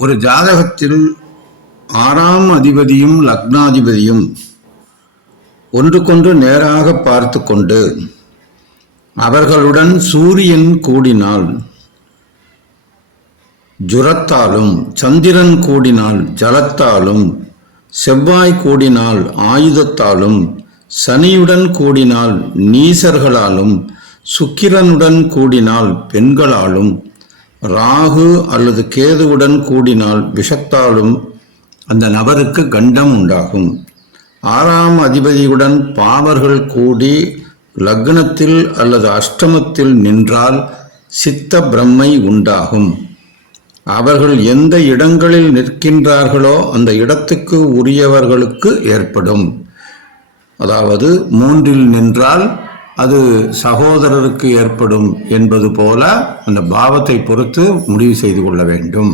ஒரு ஜாதகத்தில் ஆறாம் அதிபதியும் லக்னாதிபதியும் ஒன்றுக்கொன்று நேராக பார்த்து கொண்டு அவர்களுடன் சூரியன் கூடினால் ஜுரத்தாலும் சந்திரன் கூடினால் ஜலத்தாலும் செவ்வாய் கூடினால் ஆயுதத்தாலும் சனியுடன் கூடினால் நீசர்களாலும் சுக்கிரனுடன் கூடினால் பெண்களாலும் ராகு அல்லது கேதுவுடன் கூடினால் விஷத்தாலும் அந்த நபருக்கு கண்டம் உண்டாகும். ஆறாம் அதிபதியுடன் பாவர்கள் கூடி லக்னத்தில் அல்லது அஷ்டமத்தில் நின்றால் சித்த பிரம்மை உண்டாகும். அவர்கள் எந்த இடங்களில் நிற்கின்றார்களோ அந்த இடத்துக்கு உரியவர்களுக்கு ஏற்படும். அதாவது மூன்றில் நின்றால் அது சகோதரருக்கு ஏற்படும் என்பது போல அந்த பாவத்தை பொறுத்து முடிவு செய்து கொள்ள வேண்டும்.